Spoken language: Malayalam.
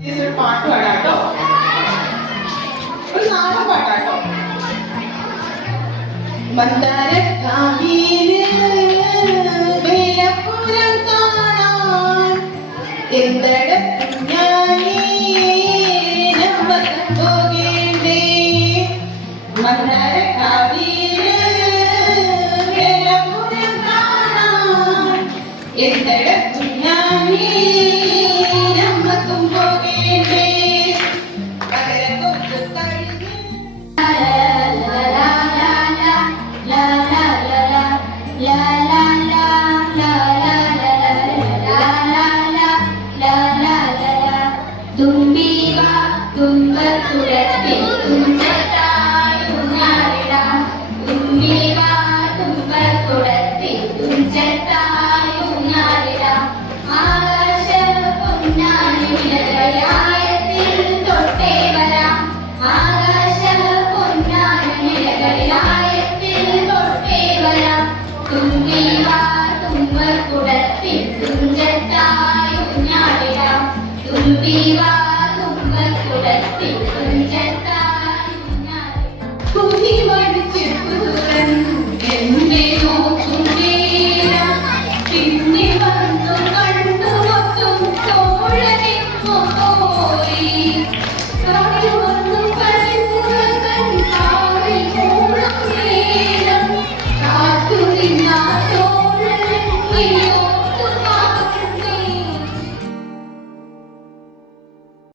പാട്ട് പാടാട്ടോ, ഒരു നാടൻ പാട്ടാട്ടോ. മന്ദാരക്കാവില് വേലപ്പുരം കാണാൻ എന്തടത്തും ഞാനേ നമ്മക്കും പോകേണ്ടേ. മന്ദാരക്കാവില് വേലപ്പുരം കാണാൻ എന്തടത്തും ഞാനേ നമ്മക്കും പോകേണ്ടേ. പകരത്തൊത്ത് കഴിഞ്ഞ് തുമ്പിവ തുമ്പത്തുരത്തിൽ തുഞ്ചത്തായുങ്ങാറിടാം. തുമ്പിവ തുമ്പത്തുരത്തിൽ തുഞ്ചത്തായുങ്ങാറിടാം. ആകാശ പൊന്നാണി നിലകളിലായത്തിൽ തൊട്ടേ വരാം. ആകാശ പൊന്നാണി നിലകളിലായത്തിൽ തൊട്ടേ വരാം. തുമ്പിവ തുമ്പത്തുരത്തിൽ തുഞ്ചത്തായുങ്ങാറിടാം. തുമ്പിവ